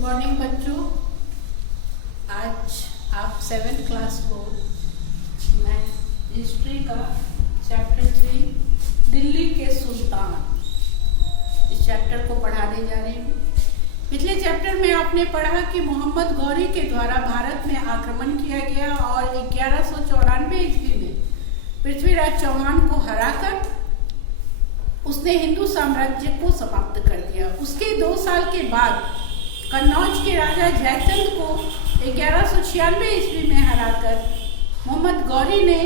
Morning बच्चों, आज आप 7th क्लास को मैं हिस्ट्री का चैप्टर 3 दिल्ली के सुल्तान इस चैप्टर को पढ़ाने जा रही हूँ। पिछले चैप्टर में आपने पढ़ा कि मोहम्मद गौरी के द्वारा भारत में आक्रमण किया गया और 1194 ईस्वी में पृथ्वीराज चौहान को हराकर उसने हिंदू साम्राज्य को समाप्त कर दिया। उसके 2 साल के बाद कन्नौज के राजा जयचंद को 1196 ईस्वी में हराकर मोहम्मद गौरी ने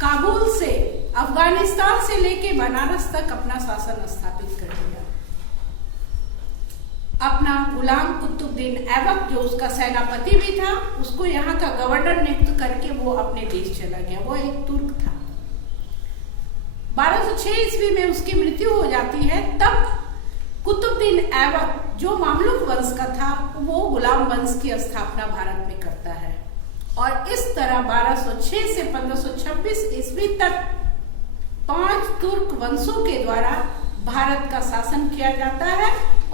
काबुल से अफगानिस्तान से लेकर बनारस तक अपना शासन स्थापित कर दिया। अपना गुलाम कुतुबुद्दीन ऐबक, जो उसका सेनापति भी था, उसको यहाँ का गवर्नर नियुक्त करके वो अपने देश चला गया। वो एक तुर्क था। 1206 ईस्वी में उसकी मृत्यु हो जाती है। तब कुतुबुद्दीन ऐबक, जो मामलुक वंश का था, वो गुलाम वंश की स्थापना भारत में करता है और इस तरह 1206 से 1526 ईस्वी तक 5 तुर्क वंशों के द्वारा भारत का शासन किया जाता है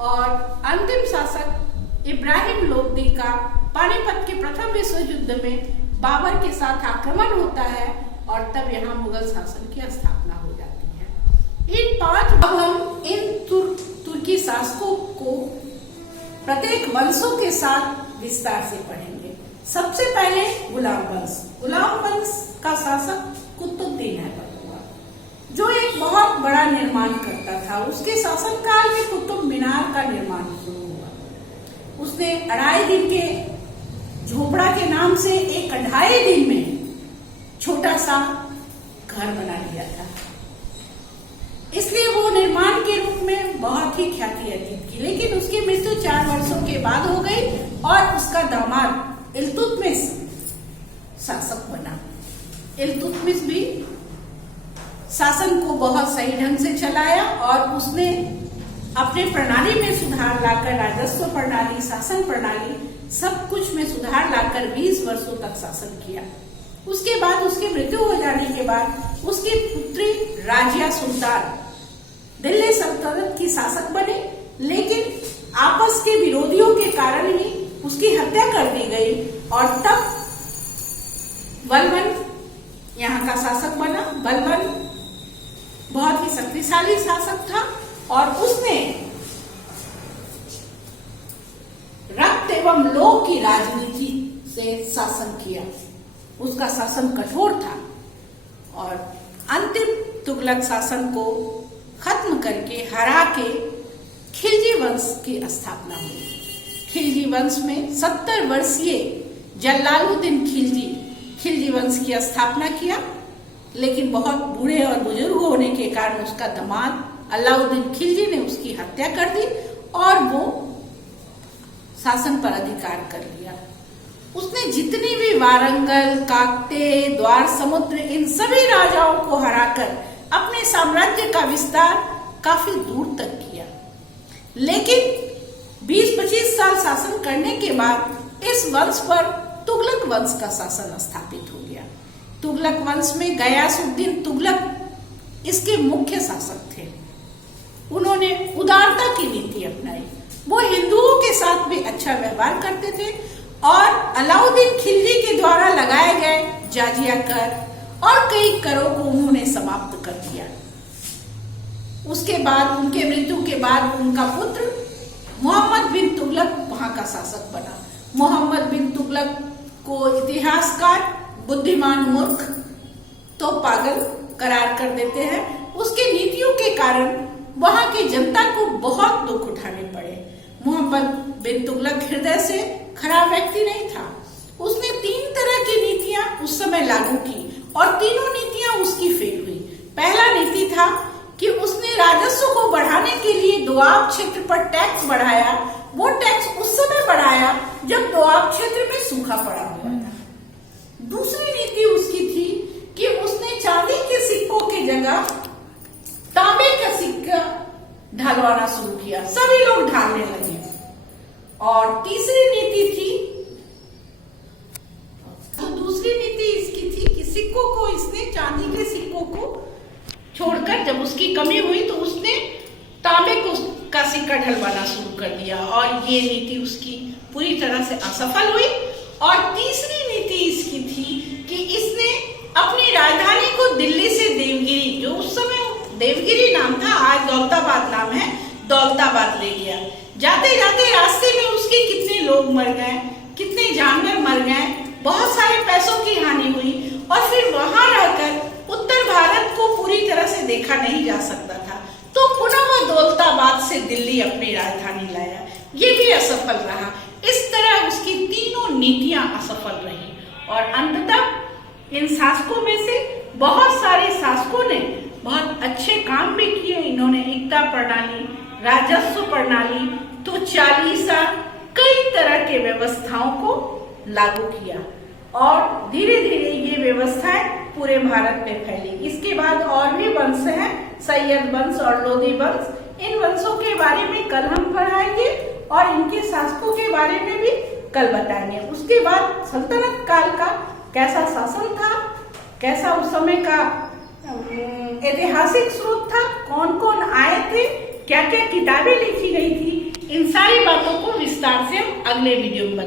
और अंतिम शासक इब्राहिम लोदी का पानीपत के प्रथम विश्व युद्ध में बाबर के साथ आक्रमण होता है और तब यहाँ मुगल शासन की स्थापना हो जाती है। अब हम इन तुर्की शासकों को प्रत्येक वंशों के साथ विस्तार से पढ़ेंगे। सबसे पहले गुलाम वंश। गुलाम वंश का शासक कुतुबुद्दीन ऐबक हुआ, जो एक बहुत बड़ा निर्माण करता था। उसके शासनकाल में कुतुब मीनार का निर्माण शुरू हुआ। उसने 2.5 दिन के झोपड़ा के नाम से एक 2.5 दिन में छोटा सा घर बना लिया था। इसलिए वो निर्माण के रूप में बहुत ही ख्याति अर्जित की। लेकिन उसकी मृत्यु 4 वर्षों के बाद हो गई और उसका दामाद इल्तुतमिश शासक बना। इल्तुतमिश भी शासन को बहुत सही ढंग से चलाया और उसने अपने प्रणाली में सुधार लाकर, राजस्व प्रणाली, शासन प्रणाली, सब कुछ में सुधार लाकर 20 वर्षों तक शासन किया। उसके बाद उसकी मृत्यु हो जाने के बाद उसकी पुत्री राजिया सुल्तान दिल्ली सल्तनत की शासक बनी, लेकिन आपस के विरोधियों के कारण ही उसकी हत्या कर दी गई और तब बलबन यहाँ का शासक बना। बलबन बहुत ही शक्तिशाली शासक था और उसने रक्त एवं लोभ की राजनीति से शासन किया। उसका शासन कठोर था और अंतिम तुगलक शासन को खत्म करके, हरा के खिलजी वंश की स्थापना हुई। खिलजी वंश में 70 वर्षीय जलालुद्दीन खिलजी वंश की स्थापना किया, लेकिन बहुत बूढ़े और बुजुर्ग होने के कारण उसका दामाद अलाउद्दीन खिलजी ने उसकी हत्या कर दी और वो शासन पर अधिकार कर लिया। उसने जितनी भी वारंगल, काकते, द्वार समुद्र, इन सभी राजाओं को हराकर अपने साम्राज्य का विस्तार काफी दूर तक किया। लेकिन 20-25 साल शासन करने के बाद इस वंश पर तुगलक वंश का शासन स्थापित हो गया। तुगलक वंश में गयासुद्दीन तुगलक इसके मुख्य शासक थे। उन्होंने उदारता की नीति अपनाई। वो हिंदुओं के साथ भी अच्छा व्यवहार करते थे और अलाउद्दीन खिलजी के द्वारा लगाए गए जाजिया कर और कई करों को उन्होंने समाप्त कर दिया। उसके बाद, उनके मृत्यु के बाद, उनका पुत्र मोहम्मद बिन तुगलक वहां का शासक बना। मोहम्मद बिन तुगलक को इतिहासकार बुद्धिमान मूर्ख तो पागल करार कर देते हैं। उसके नीतियों के कारण वहां की जनता को बहुत दुख उठाने पड़े। मोहम्मद बिन तुगलक हृदय से खराब व्यक्ति नहीं था। उसने 3 तरह की नीतियां उस समय लागू की और तीनों नीतियां उसकी फेल हुई। पहला नीति था कि उसने राजस्व को बढ़ाने के लिए दोआब क्षेत्र पर टैक्स बढ़ाया। वो टैक्स उस समय बढ़ाया जब दोआब क्षेत्र में सूखा पड़ा हुआ था। दूसरी नीति उसकी थी कि उसने चांदी के सिक्कों की जगह तांबे का सिक्का ढलवाना शुरू किया। सभी लोग ढालने लगे। और तीसरी नीति थी, तो दूसरी नीति इसकी थी कि सिक्कों को, इसने चांदी के सिक्कों को छोड़कर जब उसकी कमी हुई तो उसने तांबे का सिक्का ढलवाना शुरू कर दिया और ये नीति उसकी पूरी तरह से असफल हुई। और तीसरी नीति इसकी थी कि इसने अपनी राजधानी को दिल्ली से देवगिरी, जो उस समय देवगिरी नाम था, आज दौलताबाद नाम है, दौलताबाद ले गया। जाते जाते रास्ते में उसके कितने लोग मर गए, कितने जानवर मर गए, बहुत सारे पैसों की हानि हुई और फिर वहां रहकर उत्तर भारत को पूरी तरह से देखा नहीं जा सकता था, तो पुनः वह दौलताबाद से दिल्ली अपनी राजधानी लाया। ये भी असफल रहा। इस तरह उसकी तीनों नीतियां असफल रही और अंततः इन शासकों में से बहुत सारे शासकों ने बहुत अच्छे काम भी किए। इन्होंने एकता प्रणाली, राजस्व प्रणाली, तो चालीसा, कई तरह के व्यवस्थाओं को लागू किया और धीरे धीरे ये व्यवस्थाएं पूरे भारत में फैली। इसके बाद और भी वंश हैं, सैयद वंश और लोधी वंश। इन वंशों के बारे में कल हम पढ़ाएंगे और इनके शासकों के बारे में भी कल बताएंगे। उसके बाद सल्तनत काल का कैसा शासन था, कैसा उस समय का ऐतिहासिक स्रोत था, कौन कौन आए थे, क्या क्या किताबें लिखी गई थी, इन सारी बातों को विस्तार से हम अगले वीडियो में बताएंगे।